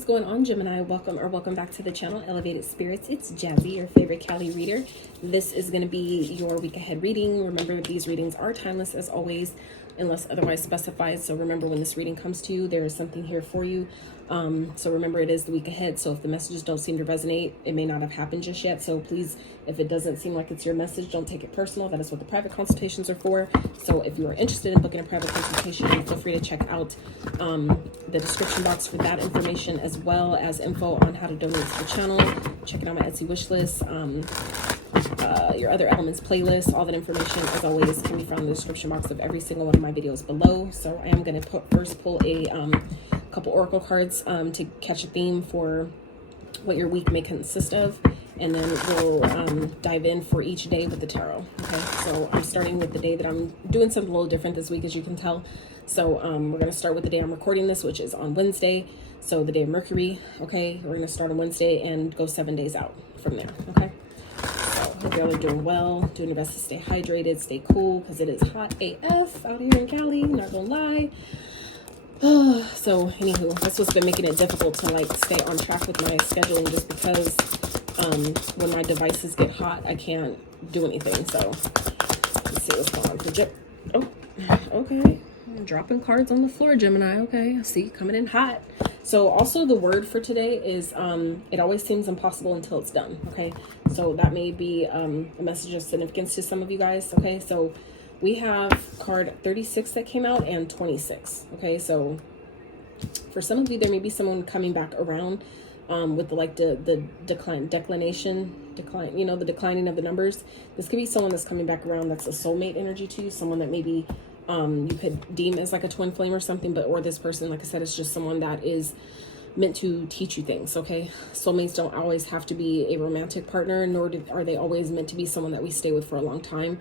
is going on, Gemini? Welcome back to the channel, Elevated Spirits. It's Jazzy, your favorite Cali reader. This is going to be your week ahead reading. Remember, these readings are timeless as always, unless otherwise specified. So remember, when this reading comes to you, there is something here for you. So remember, it is the week ahead. So if the messages don't seem to resonate, it may not have happened just yet. So please, if it doesn't seem like it's your message, don't take it personal. That is what the private consultations are for. So if you are interested in booking a private consultation, feel free to check out the description box for that information, as well as info on how to donate to the channel. Check it out, my Etsy wish list, your other elements playlist. All that information, as always, can be found in the description box of every single one of my videos below. So I am going to first pull a couple oracle cards to catch a theme for what your week may consist of, and then we'll dive in for each day with the tarot. Okay, so I'm starting with the day that I'm doing something a little different this week, as you can tell. So we're going to start with the day I'm recording this, which is on Wednesday. So the day of Mercury. Okay, we're going to start on Wednesday and go 7 days out from there. Okay, so hope y'all are doing well, doing your best to stay hydrated, stay cool, because it is hot AF out here in Cali, not gonna lie. So anywho, that's what's been making it difficult to like stay on track with my scheduling, just because when my devices get hot, I can't do anything. So let's see what's going on. Oh, okay. I'm dropping cards on the floor, Gemini. Okay, I see, coming in hot. So also the word for today is it always seems impossible until it's done. Okay, so that may be a message of significance to some of you guys. Okay, so we have card 36 that came out and 26. Okay, so for some of you, there may be someone coming back around with the declining, you know, the declining of the numbers. This could be someone that's coming back around that's a soulmate energy to you, someone that maybe you could deem as like a twin flame or something, but or this person, like I said, is just someone that is meant to teach you things. Okay, soulmates don't always have to be a romantic partner, nor are they always meant to be someone that we stay with for a long time.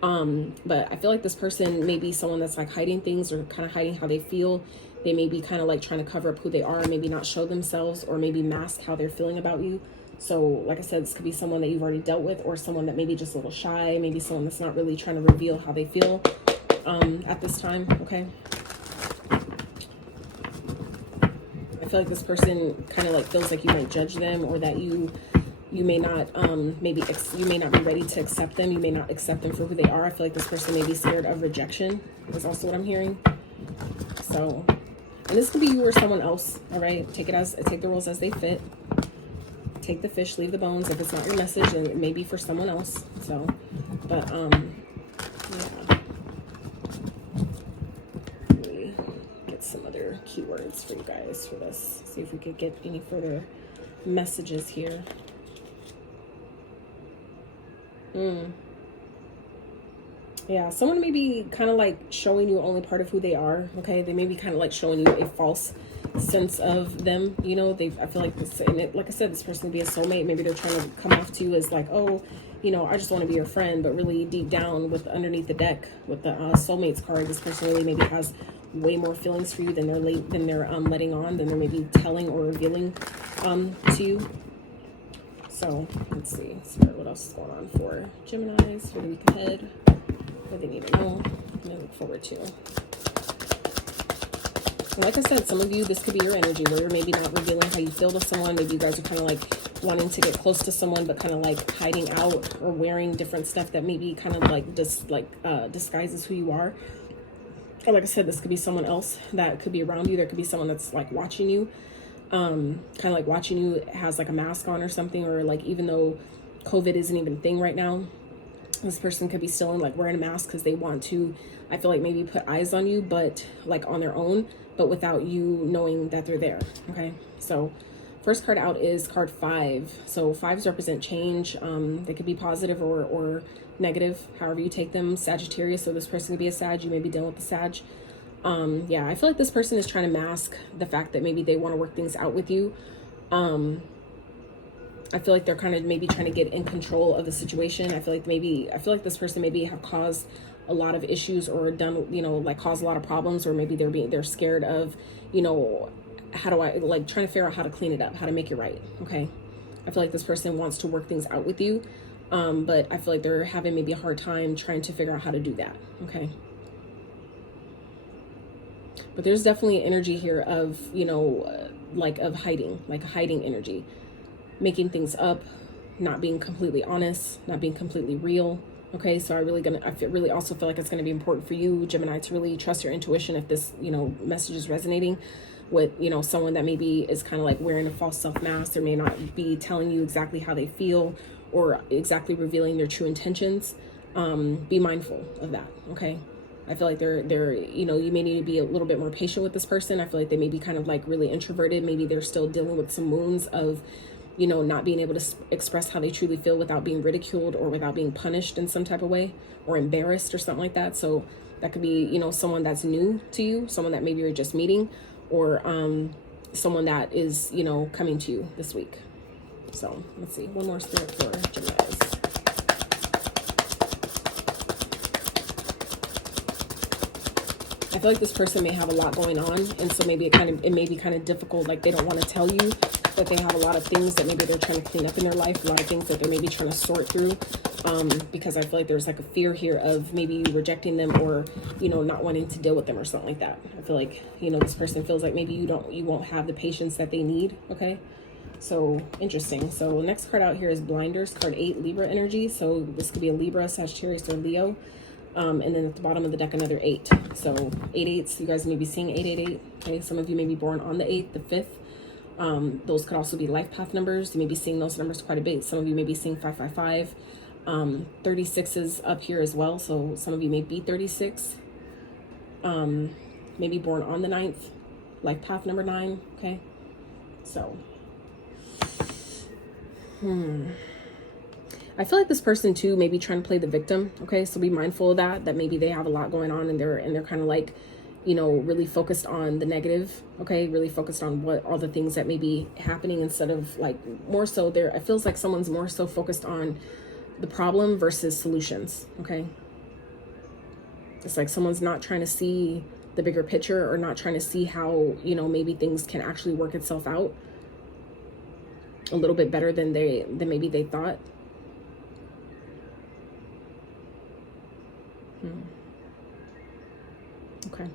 But I feel like this person may be someone that's like hiding things, or kind of hiding how they feel. They may be kind of like trying to cover up who they are, maybe not show themselves, or maybe mask how they're feeling about you. So like I said, this could be someone that you've already dealt with, or someone that maybe just a little shy, maybe someone that's not really trying to reveal how they feel at this time. Okay, I feel like this person kind of like feels like you might judge them, or that you may not you may not be ready to accept them. You may not accept them for who they are. I feel like this person may be scared of rejection, is also what I'm hearing. So, and this could be you or someone else. All right, take the rules as they fit. Take the fish, leave the bones. If it's not your message, then it may be for someone else. So, but yeah, let me get some other keywords for you guys for this. See if we could get any further messages here. Yeah, someone may be kind of like showing you only part of who they are. Okay, they may be kind of like showing you a false sense of them. You know, I feel like this, and like I said, this person would be a soulmate. Maybe they're trying to come off to you as like, oh, you know, I just want to be your friend, but really deep down, with underneath the deck, with the soulmates card, this person really maybe has way more feelings for you than they're letting on, than they're maybe telling or revealing to you. So let's see, what else is going on for Geminis for the week ahead, what they need to know, and I look forward to. And like I said, some of you, this could be your energy, where you're maybe not revealing how you feel to someone. Maybe you guys are kind of like wanting to get close to someone, but kind of like hiding out or wearing different stuff that maybe kind of like disguises who you are. Or like I said, this could be someone else that could be around you. There could be someone that's like watching you. Kind of like watching you, has like a mask on or something, or like even though COVID isn't even a thing right now, this person could be still in like wearing a mask because they want to, I feel like, maybe put eyes on you, but like on their own, but without you knowing that they're there. Okay, so first card out is card 5. So 5s represent change. They could be positive or negative, however you take them. Sagittarius, so this person could be a Sag. You may be dealing with a Sag. Yeah, I feel like this person is trying to mask the fact that maybe they want to work things out with you. I feel like they're kind of maybe trying to get in control of the situation. I feel like this person maybe have caused a lot of issues, or done, you know, like caused a lot of problems, or maybe they're scared of, you know, how do I, like, trying to figure out how to clean it up, how to make it right. Okay, I feel like this person wants to work things out with you, but I feel like they're having maybe a hard time trying to figure out how to do that. Okay, but there's definitely energy here of, you know, like of hiding, like a hiding energy, making things up, not being completely honest, not being completely real. Okay, so really also feel like it's going to be important for you, Gemini, to really trust your intuition if this, message is resonating with, someone that maybe is kind of like wearing a false self mask, or may not be telling you exactly how they feel or exactly revealing their true intentions. Be mindful of that, okay? I feel like they're you may need to be a little bit more patient with this person. I feel like they may be kind of like really introverted. Maybe they're still dealing with some wounds of not being able to express how they truly feel without being ridiculed or without being punished in some type of way or embarrassed or something like that. So that could be, someone that's new to you, someone that maybe you're just meeting, or someone that is, coming to you this week. So let's see, one more spirit for Geminis. I feel like this person may have a lot going on, and so maybe it may be kind of difficult. Like they don't want to tell you that they have a lot of things that maybe they're trying to clean up in their life, a lot of things that they're maybe trying to sort through, because I feel like there's like a fear here of maybe you rejecting them, or not wanting to deal with them or something like that. I feel like this person feels like maybe you won't have the patience that they need. Okay, so interesting. So next card out here is Blinders, card 8, Libra energy. So this could be a Libra, Sagittarius, or Leo. And then at the bottom of the deck, another 8. So 8/8, you guys may be seeing 888. Okay, some of you may be born on the 8th, the 5th. Those could also be life path numbers. You may be seeing those numbers quite a bit. Some of you may be seeing 555. 36 is up here as well. So some of you may be 36. Maybe born on the 9th, life path number 9. Okay, so I feel like this person too may be trying to play the victim. Okay, so be mindful of that maybe they have a lot going on, and they're kind of like, really focused on the negative. Okay, really focused on what all the things that may be happening, instead of like more so there. It feels like someone's more so focused on the problem versus solutions. Okay, it's like someone's not trying to see the bigger picture, or not trying to see how maybe things can actually work itself out a little bit better than maybe they thought. Okay,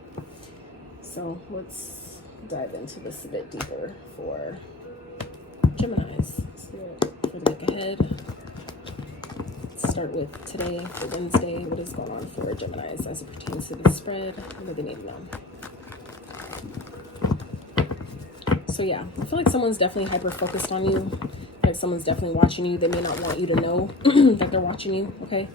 so let's dive into this a bit deeper for Geminis. So for the week ahead, let's start with today, for Wednesday. What is going on for Geminis as it pertains to the spread? What do they need to know? So yeah, I feel like someone's definitely hyper-focused on you. Like someone's definitely watching you. They may not want you to know that they're watching you, okay?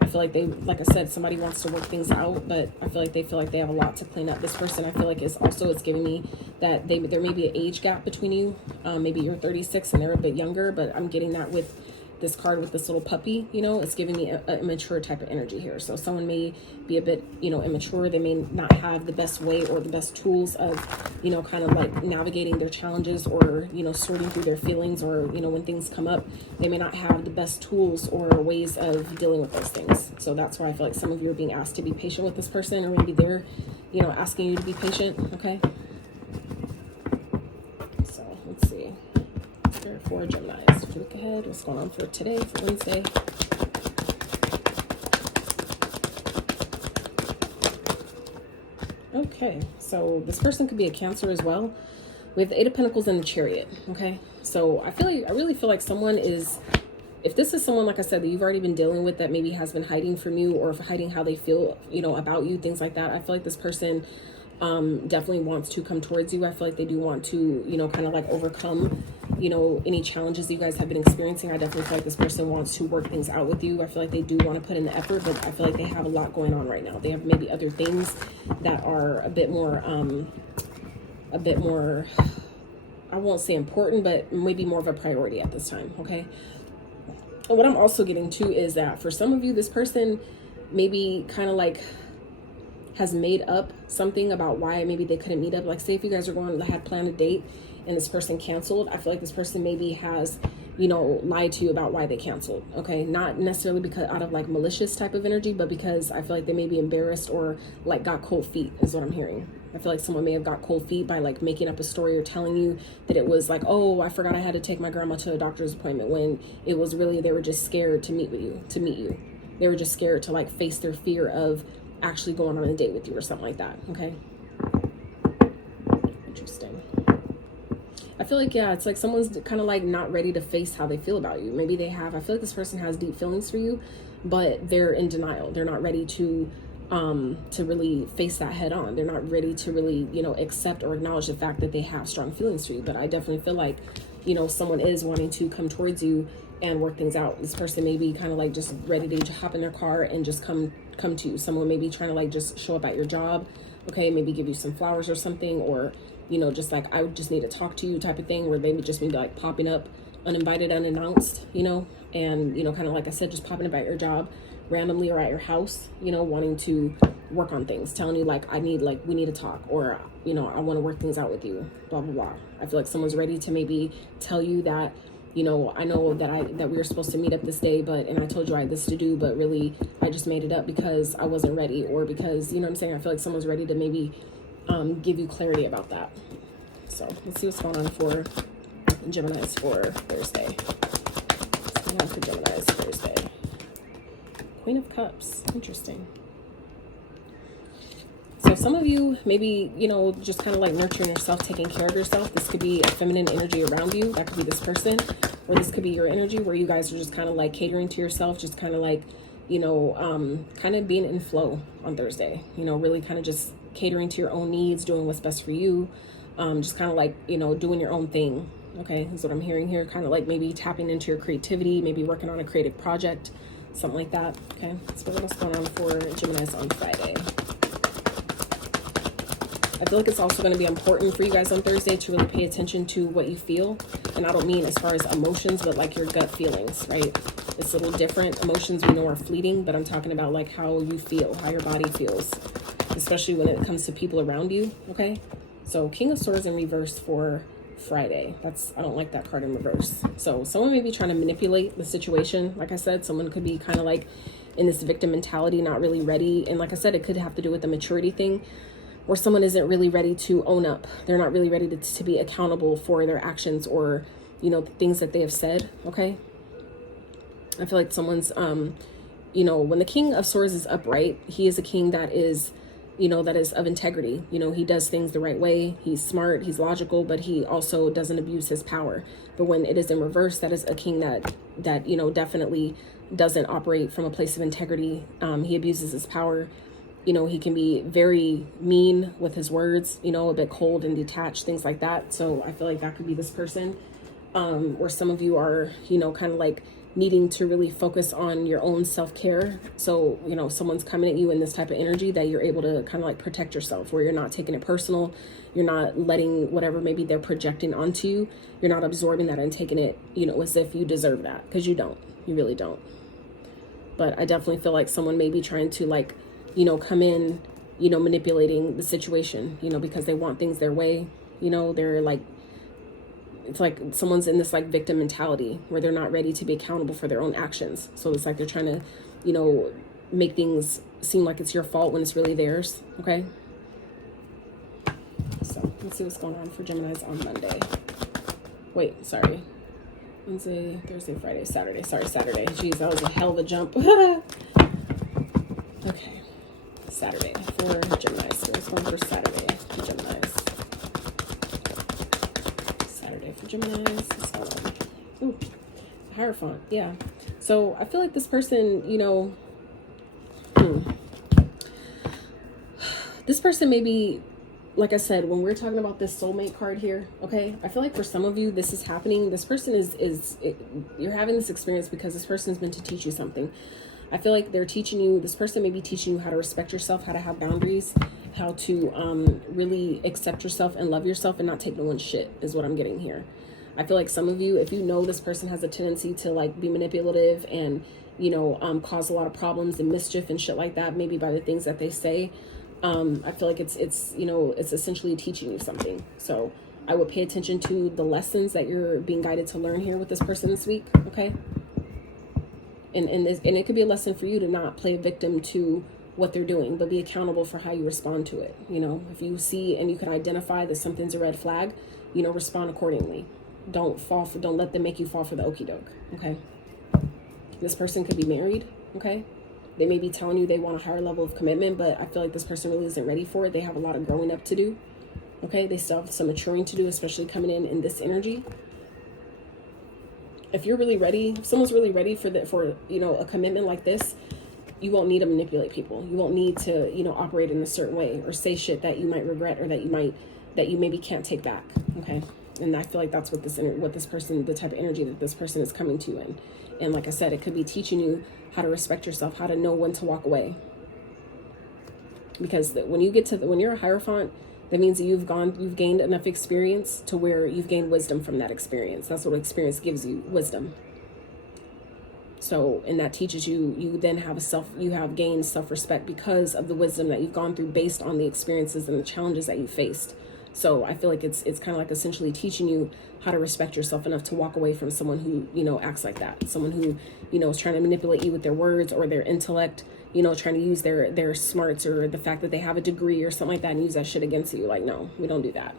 I feel like like I said, somebody wants to work things out, but I feel like they have a lot to clean up. This person, I feel like it's giving me that there may be an age gap between you. Maybe you're 36 and they're a bit younger, but I'm getting that with this card with this little puppy, it's giving me a immature type of energy here. So someone may be a bit, immature. They may not have the best way or the best tools of, kind of like navigating their challenges, or, sorting through their feelings, or, when things come up, they may not have the best tools or ways of dealing with those things. So that's why I feel like some of you are being asked to be patient with this person, or maybe they're, asking you to be patient. Okay. So let's see. There are 4 Geminis for the week ahead. What's going on for today, for Wednesday? Okay, so this person could be a Cancer as well. We have the 8 of Pentacles and the Chariot. Okay, so I really feel like someone is, if this is someone, like I said, that you've already been dealing with, that maybe has been hiding from you, or hiding how they feel, about you, things like that. I feel like this person definitely wants to come towards you. I feel like they do want to, kind of like overcome, any challenges you guys have been experiencing. I definitely feel like this person wants to work things out with you. I feel like they do want to put in the effort, but I feel like they have a lot going on right now. They have maybe other things that are a bit more, I won't say important, but maybe more of a priority at this time. Okay. And what I'm also getting to is that for some of you, this person maybe kind of like has made up something about why maybe they couldn't meet up. Like say if you guys had planned a date and this person canceled, I feel like this person maybe has, lied to you about why they canceled. Okay, not necessarily because out of like malicious type of energy, but because I feel like they may be embarrassed, or like got cold feet is what I'm hearing. I feel like someone may have got cold feet by like making up a story, or telling you that it was like, oh, I forgot I had to take my grandma to a doctor's appointment, when it was really they were just scared to meet you. They were just scared to like face their fear of actually going on a date with you or something like that. Okay, interesting. I feel like, yeah, it's like someone's kind of like not ready to face how they feel about you. Maybe they have, I feel like this person has deep feelings for you, but they're in denial. They're not ready to really face that head on. They're not ready to really, you know, accept or acknowledge the fact that they have strong feelings for you. But I definitely feel like, you know, someone is wanting to come towards you and work things out. This person may be kind of like just ready to hop in their car and just come to you. Someone may be trying to like just show up at your job, okay, maybe give you some flowers or something, or, you know, just like, I would just need to talk to you type of thing, where they would just be like popping up uninvited, unannounced, you know, and, you know, kind of like I said, just popping up at your job randomly or at your house, you know, wanting to work on things, telling you like, we need to talk, or, you know, I want to work things out with you, blah, blah, blah. I feel like someone's ready to maybe tell you that, you know, I know that we were supposed to meet up this day, and I told you I had this to do, but really I just made it up because I wasn't ready, or because, you know what I'm saying? I feel like someone's ready to maybe give you clarity about that. So let's see what's going on for Geminis for Thursday. What's going on for Geminis Thursday? Queen of Cups. Interesting. So some of you maybe, you know, just kind of like nurturing yourself, taking care of yourself. This could be a feminine energy around you. That could be this person, or this could be your energy where you guys are just kind of like catering to yourself, just kind of like, you know, kind of being in flow on Thursday, you know, really kind of just catering to your own needs, doing what's best for you. Just kind of like, you know, doing your own thing. Okay. That's what I'm hearing here. Kind of like maybe tapping into your creativity, maybe working on a creative project, something like that. Okay. So what's going on for Geminis on Friday? I feel like it's also going to be important for you guys on Thursday to really pay attention to what you feel. And I don't mean as far as emotions, but like your gut feelings, right? It's a little different. Emotions we know are fleeting, but I'm talking about like how you feel, how your body feels, especially when it comes to people around you, okay? So King of Swords in reverse for Friday. I don't like that card in reverse. So someone may be trying to manipulate the situation. Like I said, someone could be kind of like in this victim mentality, not really ready. And like I said, it could have to do with the maturity thing, where someone isn't really ready to own up. They're not really ready to be accountable for their actions, or, you know, the things that they have said, okay? I feel like someone's, you know, when the King of Swords is upright, he is a king that is, you know, that is of integrity. You know, he does things the right way. He's smart, he's logical, but he also doesn't abuse his power. But when it is in reverse, that is a king that, you know, definitely doesn't operate from a place of integrity. He abuses his power. You know, he can be very mean with his words, you know, a bit cold and detached, things like that. So I feel like that could be this person, or some of you are, you know, kind of like needing to really focus on your own self-care. So, you know, someone's coming at you in this type of energy that you're able to kind of like protect yourself, where you're not taking it personal. You're not letting whatever maybe they're projecting onto you. You're not absorbing that and taking it, you know, as if you deserve that, because you don't. You really don't. But I definitely feel like someone may be trying to like, you know, come in, you know, manipulating the situation, you know, because they want things their way. You know, they're like, it's like someone's in this like victim mentality where they're not ready to be accountable for their own actions. So it's like they're trying to, you know, make things seem like it's your fault when it's really theirs. Okay. So let's see what's going on for Geminis on Monday. Wait, sorry. Wednesday, Thursday, Friday, Saturday. Sorry, Saturday. Jeez, that was a hell of a jump. Okay. Saturday for Geminis. So what's going on for Saturday for Geminis? Saturday for Geminis. What's going on? Ooh, Hierophant. Yeah. So I feel like this person, you know, this person may be, like I said, when we're talking about this soulmate card here, okay, I feel like for some of you, this is happening. This person you're having this experience because this person's meant to teach you something. I feel like they're teaching you, this person may be teaching you how to respect yourself, how to have boundaries, how to really accept yourself and love yourself and not take no one's shit, is what I'm getting here. I feel like some of you, if you know this person has a tendency to like be manipulative and, you know, cause a lot of problems and mischief and shit like that, maybe by the things that they say, I feel like it's, you know, it's essentially teaching you something. So I would pay attention to the lessons that you're being guided to learn here with this person this week, okay? And it could be a lesson for you to not play a victim to what they're doing, but be accountable for how you respond to it. You know, if you see and you can identify that something's a red flag, you know, respond accordingly. Don't let them make you fall for the okie doke. Okay. This person could be married. Okay. They may be telling you they want a higher level of commitment, but I feel like this person really isn't ready for it. They have a lot of growing up to do. Okay, they still have some maturing to do, especially coming in this energy. If you're really ready, if someone's really ready for you know, a commitment like this, you won't need to manipulate people. You won't need to, you know, operate in a certain way or say shit that you might regret or that you maybe can't take back. Okay. And I feel like that's what this person, the type of energy that this person is coming to you in. And like I said, it could be teaching you how to respect yourself, how to know when to walk away. Because when you're a Hierophant, that means that you've gained enough experience to where you've gained wisdom from that experience. That's what experience gives you, wisdom. So, and that teaches you then you have gained self-respect because of the wisdom that you've gone through based on the experiences and the challenges that you faced. So I feel like it's kind of like essentially teaching you how to respect yourself enough to walk away from someone who, you know, acts like that. Someone who, you know, is trying to manipulate you with their words or their intellect, you know, trying to use their smarts or the fact that they have a degree or something like that and use that shit against you. Like, no, we don't do that.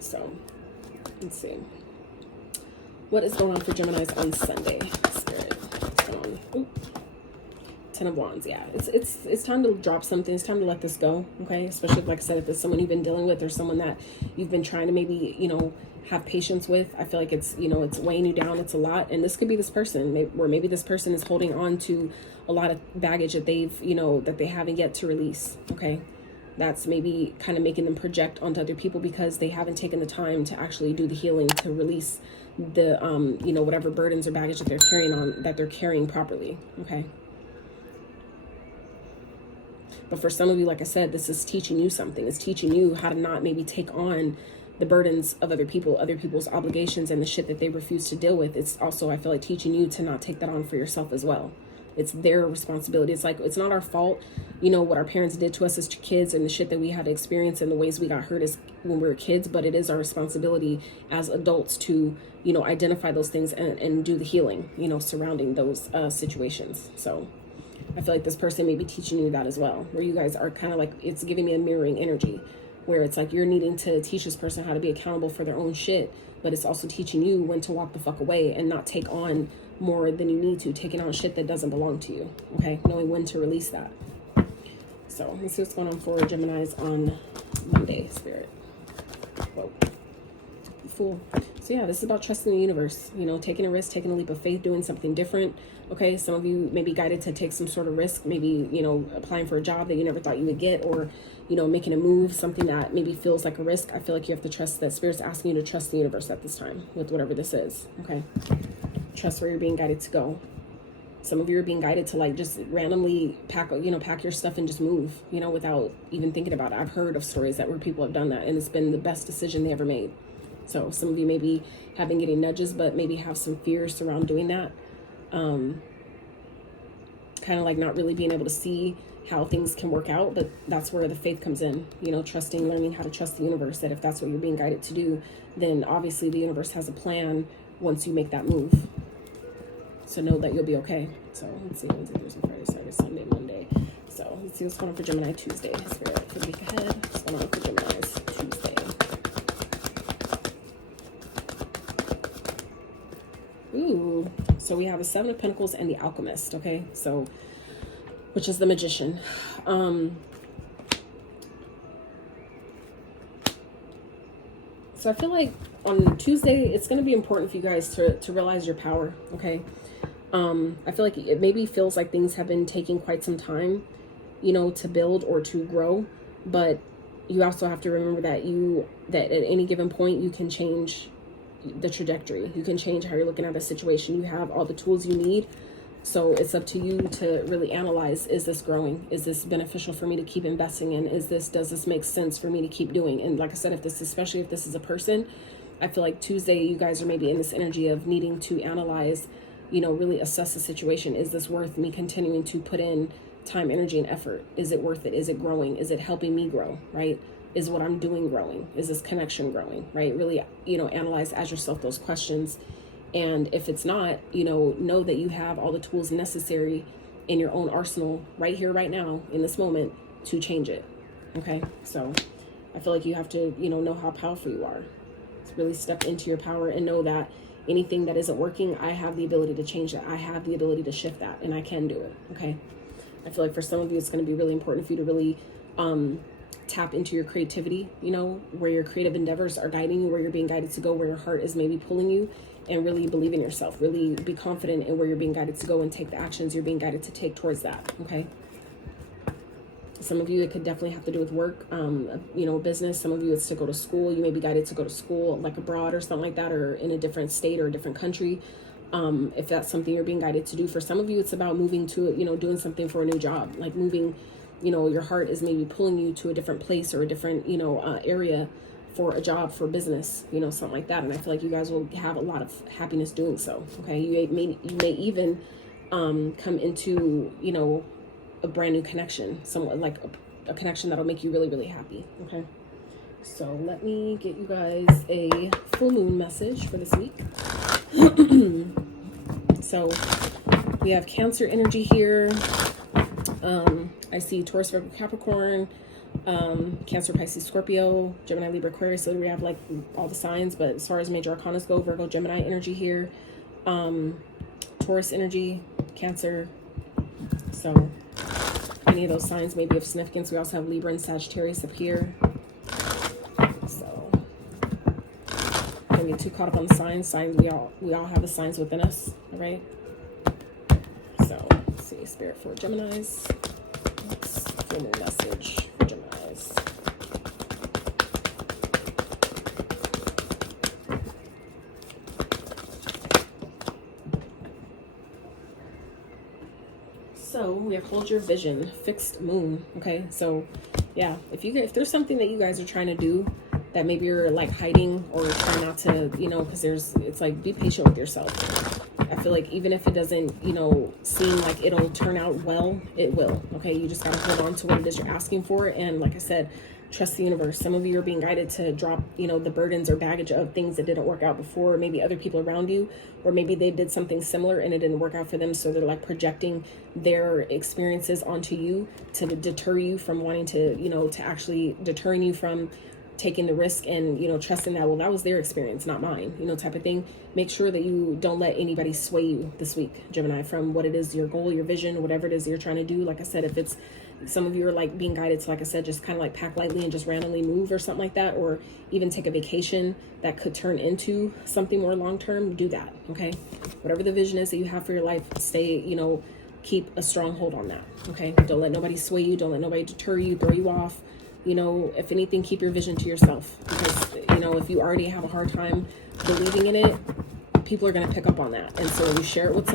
So, let's see. What is going on for Geminis on Sunday? Spirit, what's going on? Ooh. 10 of Wands, yeah. It's time to drop something. It's time to let this go, okay? Especially, like I said, if it's someone you've been dealing with or someone that you've been trying to maybe, you know, have patience with. I feel like it's, you know, it's weighing you down. It's a lot. And this could be this person, where maybe this person is holding on to a lot of baggage that they've, you know, that they haven't yet to release, okay? That's maybe kind of making them project onto other people because they haven't taken the time to actually do the healing, to release the, you know, whatever burdens or baggage that they're carrying properly, okay? But for some of you, like I said, this is teaching you something. It's teaching you how to not maybe take on the burdens of other people's obligations and the shit that they refuse to deal with. It's also, I feel like, teaching you to not take that on for yourself as well. It's their responsibility. It's like, it's not our fault, you know, what our parents did to us as kids and the shit that we had to experience and the ways we got hurt as when we were kids, but it is our responsibility as adults to, you know, identify those things and do the healing, you know, surrounding those situations. So I feel like this person may be teaching you that as well, where you guys are kind of like, it's giving me a mirroring energy where it's like you're needing to teach this person how to be accountable for their own shit, but it's also teaching you when to walk the fuck away and not take on more than you need to, taking on shit that doesn't belong to you, okay? Knowing when to release that. So let's see what's going on for Geminis on Monday, Spirit. Whoa. Fool. So yeah, this is about trusting the universe, you know, taking a risk, taking a leap of faith, doing something different. Okay, some of you may be guided to take some sort of risk, maybe, you know, applying for a job that you never thought you would get, or, you know, making a move, something that maybe feels like a risk. I feel like you have to trust that Spirit's asking you to trust the universe at this time with whatever this is, okay? Trust where you're being guided to go. Some of you are being guided to like just randomly pack your stuff and just move, you know, without even thinking about it. I've heard of stories where people have done that and it's been the best decision they ever made. So some of you maybe have been getting nudges, but maybe have some fears around doing that. Kind of like not really being able to see how things can work out, but that's where the faith comes in, you know, trusting, learning how to trust the universe, that if that's what you're being guided to do, then obviously the universe has a plan once you make that move. So know that you'll be okay. So let's see, Wednesday, Thursday, Friday, Saturday, Sunday, Monday. So let's see what's going on for Gemini Tuesday. Spirit for the week ahead. What's going on for Gemini's Tuesday? Ooh, so we have a Seven of Pentacles and the Alchemist, okay? So, which is the Magician. So I feel like on Tuesday, it's going to be important for you guys to realize your power, okay? I feel like it maybe feels like things have been taking quite some time, you know, to build or to grow, but you also have to remember that at any given point, you can change the trajectory. You can change how you're looking at a situation. You have all the tools you need. So it's up to you to really analyze, is this growing? Is this beneficial for me to keep investing in? Does this make sense for me to keep doing? And like I said, especially if this is a person, I feel like Tuesday, you guys are maybe in this energy of needing to analyze, you know, really assess the situation. Is this worth me continuing to put in time, energy, and effort? Is it worth it? Is it growing? Is it helping me grow, right? Is what I'm doing growing? Is this connection growing, right? Really, you know, analyze, ask yourself those questions. And if it's not, you know that you have all the tools necessary in your own arsenal right here, right now, in this moment to change it, okay? So I feel like you have to, you know how powerful you are. To really step into your power and know that anything that isn't working, I have the ability to change that. I have the ability to shift that, and I can do it, okay? I feel like for some of you, it's going to be really important for you to really tap into your creativity, you know, where your creative endeavors are guiding you, where you're being guided to go, where your heart is maybe pulling you, and really believe in yourself, really be confident in where you're being guided to go and take the actions you're being guided to take towards that. Okay. Some of you, it could definitely have to do with work, you know, business. Some of you, it's to go to school. You may be guided to go to school like abroad or something like that, or in a different state or a different country. If that's something you're being guided to do. For some of you, it's about moving to, you know, doing something for a new job, like moving, you know, your heart is maybe pulling you to a different place or a different, you know, area for a job, for business, you know, something like that. And I feel like you guys will have a lot of happiness doing so. Okay. You may even come into, you know, a brand new connection, somewhat like a connection that'll make you really, really happy. Okay. So let me get you guys a full moon message for this week. So we have Cancer energy here. I see Taurus, Virgo, Capricorn, Cancer, Pisces, Scorpio, Gemini, Libra, Aquarius. So we have like all the signs, but as far as major arcanas go, Virgo, Gemini energy here, Taurus energy, Cancer. So any of those signs may be of significance. We also have Libra and Sagittarius up here. So don't get too caught up on the signs. We all have the signs within us. All right. So let's see, Spirit for Geminis. Let's full moon message for Geminis. So we have hold your vision, fixed moon. Okay, so yeah, if there's something that you guys are trying to do that maybe you're like hiding or trying not to, you know, because it's like, be patient with yourself. I feel like even if it doesn't, you know, seem like it'll turn out well, it will. Okay, you just gotta hold on to what it is you're asking for, and like I said, trust the universe. Some of you are being guided to drop, you know, the burdens or baggage of things that didn't work out before, or maybe other people around you, or maybe they did something similar and it didn't work out for them, so they're like projecting their experiences onto you to deter you from wanting to, you know, to actually deterring you from taking the risk and, you know, trusting that, well, that was their experience, not mine, you know, type of thing. Make sure that you don't let anybody sway you this week, Gemini, from what it is, your goal, your vision, whatever it is you're trying to do. Like I said, if it's, some of you are like being guided to, like I said, just kind of like pack lightly and just randomly move or something like that, or even take a vacation that could turn into something more long-term, do that. Okay. Whatever the vision is that you have for your life, stay, you know, keep a strong hold on that. Okay. Don't let nobody sway you. Don't let nobody deter you, throw you off. You know, if anything, keep your vision to yourself, because, you know, if you already have a hard time believing in it, people are going to pick up on that. And so when you share it with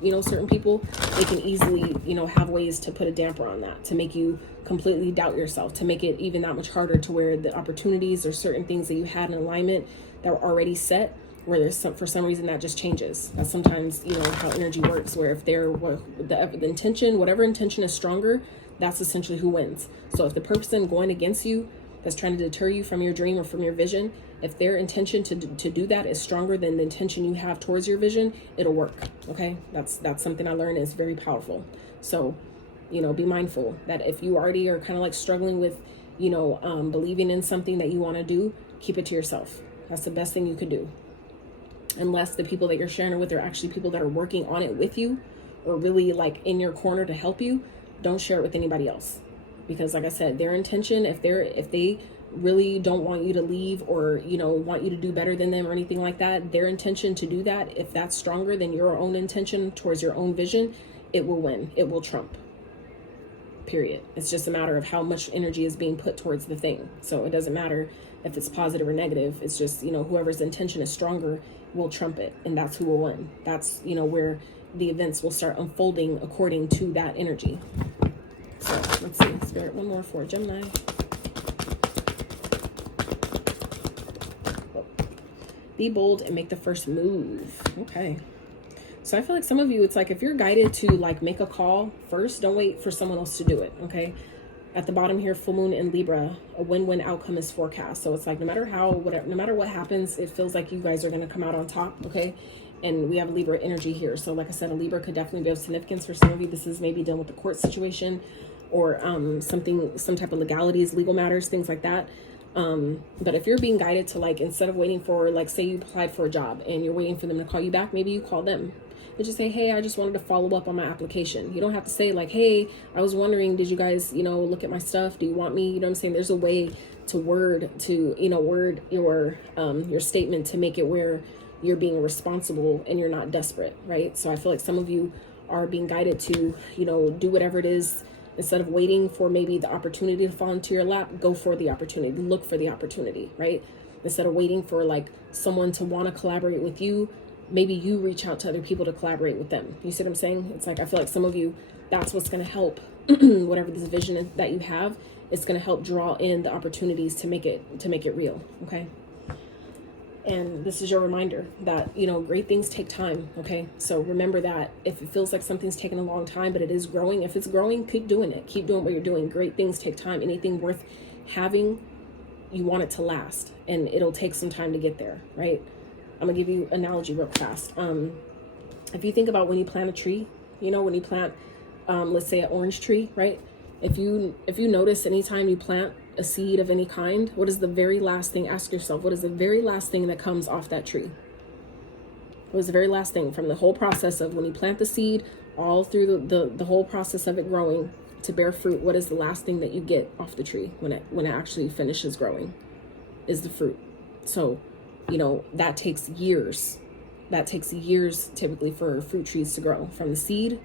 you know, certain people, they can easily, you know, have ways to put a damper on that, to make you completely doubt yourself, to make it even that much harder, to where the opportunities or certain things that you had in alignment that were already set, where there's for some reason that just changes. That's sometimes, you know, how energy works, where if the intention, whatever intention is stronger, that's essentially who wins. So if the person going against you that's trying to deter you from your dream or from your vision, if their intention to do that is stronger than the intention you have towards your vision, it'll work. Okay, that's something I learned is very powerful. So, you know, be mindful that if you already are kind of like struggling with, you know, believing in something that you want to do, keep it to yourself. That's the best thing you could do. Unless the people that you're sharing it with are actually people that are working on it with you, or really like in your corner to help you, don't share it with anybody else. Because like I said, their intention, if they really don't want you to leave, or, you know, want you to do better than them or anything like that, their intention to do that, if that's stronger than your own intention towards your own vision, it will win. It will trump. Period. It's just a matter of how much energy is being put towards the thing. So it doesn't matter if it's positive or negative. It's just, you know, whoever's intention is stronger will trump it, and that's who will win. That's, you know, where the events will start unfolding according to that energy. So let's see, Spirit, one more for Gemini. Be bold and make the first move. Okay. So I feel like some of you, it's like if you're guided to like make a call first, don't wait for someone else to do it. Okay. At the bottom here, full moon in Libra, a win-win outcome is forecast. So it's like no matter what happens, it feels like you guys are going to come out on top. Okay. And we have Libra energy here. So like I said, a Libra could definitely be of significance for some of you. This is maybe dealing with the court situation, or some type of legalities, legal matters, things like that. But if you're being guided to, like, instead of waiting for, like, say you applied for a job and you're waiting for them to call you back, maybe you call them. and just say, hey, I just wanted to follow up on my application. You don't have to say like, hey, I was wondering, did you guys, you know, look at my stuff? Do you want me? You know what I'm saying? There's a way to word your statement to make it where you're being responsible and you're not desperate, right? So I feel like some of you are being guided to, you know, do whatever it is. Instead of waiting for maybe the opportunity to fall into your lap, go for the opportunity, look for the opportunity, right? Instead of waiting for like someone to want to collaborate with you, maybe you reach out to other people to collaborate with them. You see what I'm saying? It's like, I feel like some of you, that's what's going to help whatever this vision that you have, it's going to help draw in the opportunities to make it real. Okay. And this is your reminder that, you know, great things take time. Okay. So remember that if it feels like something's taking a long time, but it is growing, if it's growing, keep doing it. Keep doing what you're doing. Great things take time. Anything worth having, you want it to last, and it'll take some time to get there. Right. I'm gonna give you an analogy real fast. If you think about when you plant a tree, you know, when you plant, let's say an orange tree, right? If you notice anytime you plant a seed of any kind, what is the very last thing? Ask yourself, what is the very last thing that comes off that tree? What is the very last thing from the whole process of when you plant the seed, all through the whole process of it growing to bear fruit? What is the last thing that you get off the tree when it actually finishes growing? Is the fruit. So, you know, that takes years. That takes years typically for fruit trees to grow, from the seed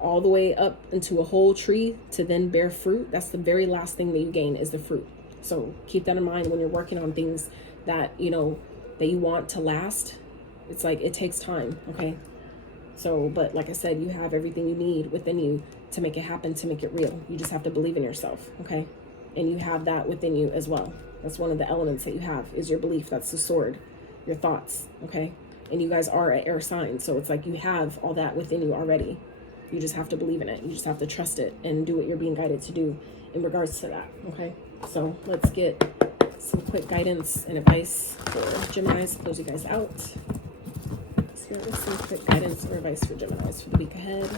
all the way up into a whole tree to then bear fruit. That's the very last thing that you gain, is the fruit. So keep that in mind when you're working on things that, you know, that you want to last. It's like, it takes time. Okay. So, but like I said, you have everything you need within you to make it happen, to make it real. You just have to believe in yourself. Okay. And you have that within you as well. That's one of the elements that you have, is your belief. That's the sword, your thoughts. Okay. And you guys are an air sign. So it's like you have all that within you already. You just have to believe in it. You just have to trust it and do what you're being guided to do in regards to that. Okay. So let's get some quick guidance and advice for Geminis. Close you guys out. Let's get some quick guidance or advice for Geminis for the week ahead.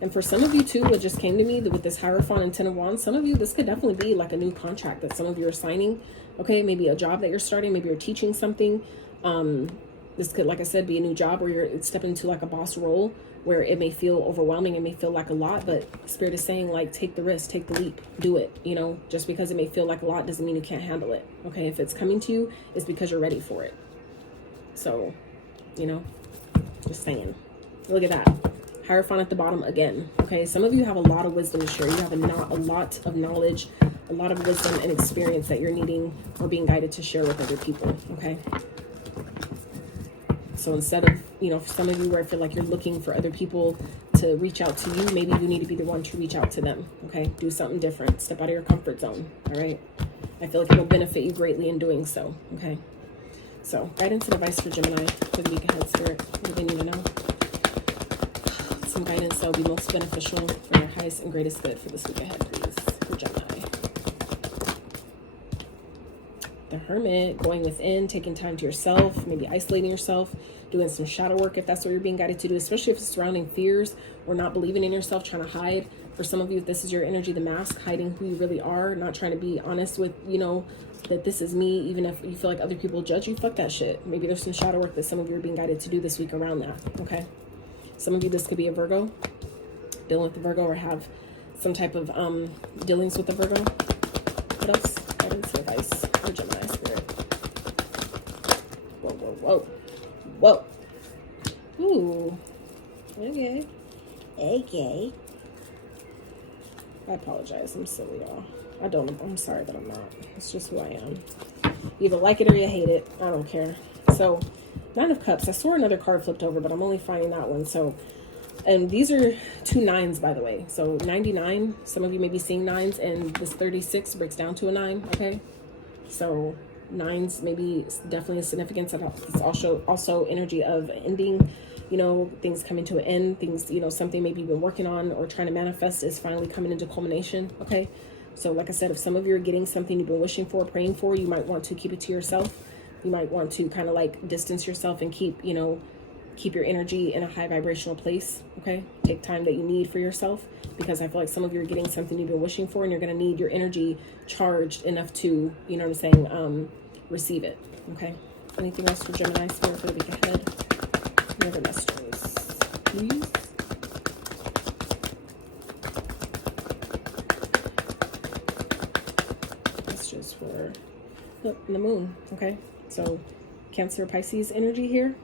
And for some of you too, what just came to me with this Hierophant and Ten of Wands, some of you, this could definitely be like a new contract that some of you are signing. Okay. Maybe a job that you're starting. Maybe you're teaching something. This could, like I said, be a new job where you're stepping into like a boss role where it may feel overwhelming. It may feel like a lot, but Spirit is saying like, take the risk, take the leap, do it. You know, just because it may feel like a lot doesn't mean you can't handle it. Okay. If it's coming to you, it's because you're ready for it. So, you know, just saying, look at that. Hierophant at the bottom again. Okay. Some of you have a lot of wisdom to share. You have a lot of knowledge, a lot of wisdom and experience that you're needing or being guided to share with other people. Okay. So instead of, you know, for some of you where I feel like you're looking for other people to reach out to you, maybe you need to be the one to reach out to them. Okay. Do something different. Step out of your comfort zone. All right. I feel like it'll benefit you greatly in doing so. Okay. So guidance and advice for Gemini for the week ahead, Spirit. What do they need to know? Some guidance that will be most beneficial for your highest and greatest good for this week ahead, please, for Gemini. The Hermit, going within, taking time to yourself, maybe isolating yourself, doing some shadow work if that's what you're being guided to do, especially if it's surrounding fears or not believing in yourself, trying to hide. For some of you, this is your energy, the mask, hiding who you really are, not trying to be honest with, you know, that this is me, even if you feel like other people judge you. Fuck that shit. Maybe there's some shadow work that some of you are being guided to do this week around that. Okay. Some of you, this could be a Virgo, dealing with the Virgo, or have some type of dealings with the Virgo. What else? Guidance and advice for Gemini, Spirit. Whoa, whoa, whoa. Whoa. Ooh. Okay. Okay. I apologize. I'm silly, y'all. I'm sorry that I'm not. It's just who I am. You either like it or you hate it. I don't care. So, Nine of Cups. I saw another card flipped over, but I'm only finding that one. So, and these are 2 9s, by the way. So 99, some of you may be seeing 9s, and this 36 breaks down to a 9. Okay. So 9s maybe definitely a significance. It's also energy of ending, you know, things coming to an end, things, you know, something maybe you've been working on or trying to manifest is finally coming into culmination. Okay. So like I said, if some of you are getting something you've been wishing for, praying for, you might want to keep it to yourself. You might want to kind of like distance yourself and keep your energy in a high vibrational place. Okay. Take time that you need for yourself, because I feel like some of you are getting something you've been wishing for, and you're going to need your energy charged enough to, you know what I'm saying, receive it. Okay. Anything else for Gemini spirit for the week ahead? Any other messages, please? Messages for, look, the moon, okay? So Cancer, Pisces energy here.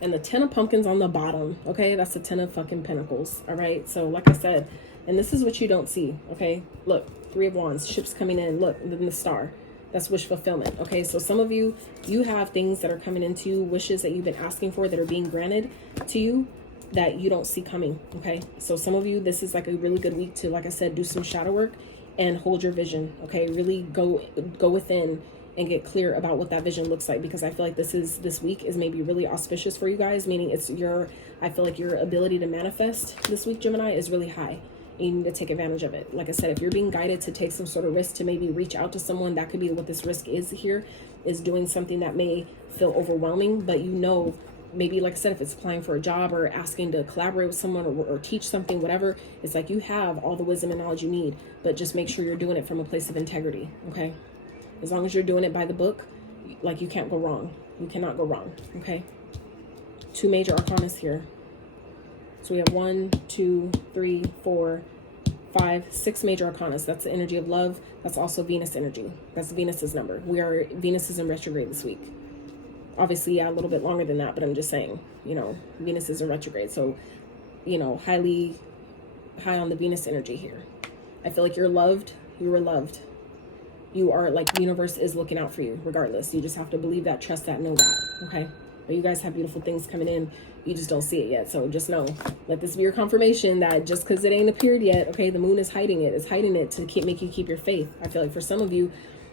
And the 10 of pumpkins on the bottom, okay? That's the 10 of fucking pentacles, all right? So like I said, and this is what you don't see, okay? Look, 3 of wands, ships coming in, look, and then the star. That's wish fulfillment, okay? So some of you, you have things that are coming into you, wishes that you've been asking for that are being granted to you that you don't see coming, okay? So some of you, this is like a really good week to, like I said, do some shadow work and hold your vision, okay? Really go within and get clear about what that vision looks like, because I feel like this week is maybe really auspicious for you guys, meaning I feel like your ability to manifest this week, Gemini, is really high. You need to take advantage of it. Like I said, if you're being guided to take some sort of risk to maybe reach out to someone, that could be what this risk is here, is doing something that may feel overwhelming, but you know, maybe like I said, if it's applying for a job or asking to collaborate with someone or teach something, whatever, it's like you have all the wisdom and knowledge you need, but just make sure you're doing it from a place of integrity, okay? As long as you're doing it by the book, like, you can't go wrong. You cannot go wrong, okay? 2 major arcanas here. So we have 1, 2, 3, 4, 5, 6 major arcanas. That's the energy of love. That's also Venus energy. That's Venus's number. Venus is in retrograde this week. Obviously, yeah, a little bit longer than that, but I'm just saying, you know, Venus is in retrograde. So, you know, high on the Venus energy here. I feel like you're loved. You were loved. You are, like, the universe is looking out for you regardless. You just have to believe that, trust that, know that, okay? But you guys have beautiful things coming in. You just don't see it yet. So just know, let this be your confirmation that just because it ain't appeared yet, okay, the moon is hiding it. It's hiding it to make you keep your faith. I feel like for some of you,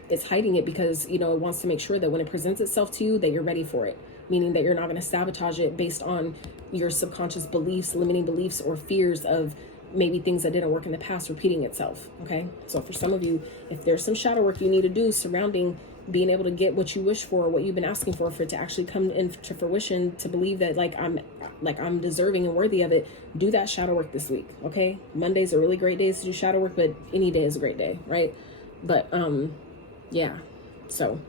it's hiding it because, you know, it wants to make sure that when it presents itself to you, that you're ready for it. Meaning that you're not going to sabotage it based on your subconscious beliefs, limiting beliefs, or fears of maybe things that didn't work in the past repeating itself, okay? So for some of you, if there's some shadow work you need to do surrounding being able to get what you wish for, what you've been asking for it to actually come into fruition, to believe that I'm deserving and worthy of it, do that shadow work this week, okay? Mondays are really great days to do shadow work, but any day is a great day, right? But yeah, so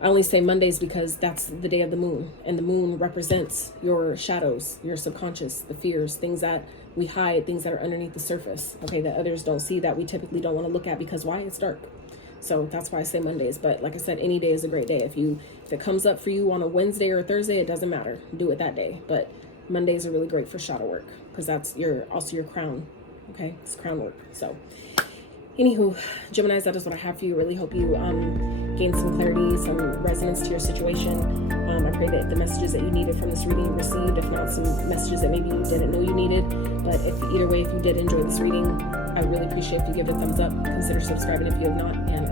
I only say Mondays because that's the day of the moon, and the moon represents your shadows, your subconscious, the fears, things that we hide, things that are underneath the surface, okay, that others don't see, that we typically don't want to look at because why? It's dark. So that's why I say Mondays. But like I said, any day is a great day. If it comes up for you on a Wednesday or a Thursday, it doesn't matter. Do it that day. But Mondays are really great for shadow work because that's also your crown, okay? It's crown work. So anywho, Geminis, that is what I have for you. Really hope you gain some clarity, some resonance to your situation. I pray that the messages that you needed from this reading you received, if not some messages that maybe you didn't know you needed. But either way, if you did enjoy this reading, I really appreciate if you give it a thumbs up. Consider subscribing if you have not, and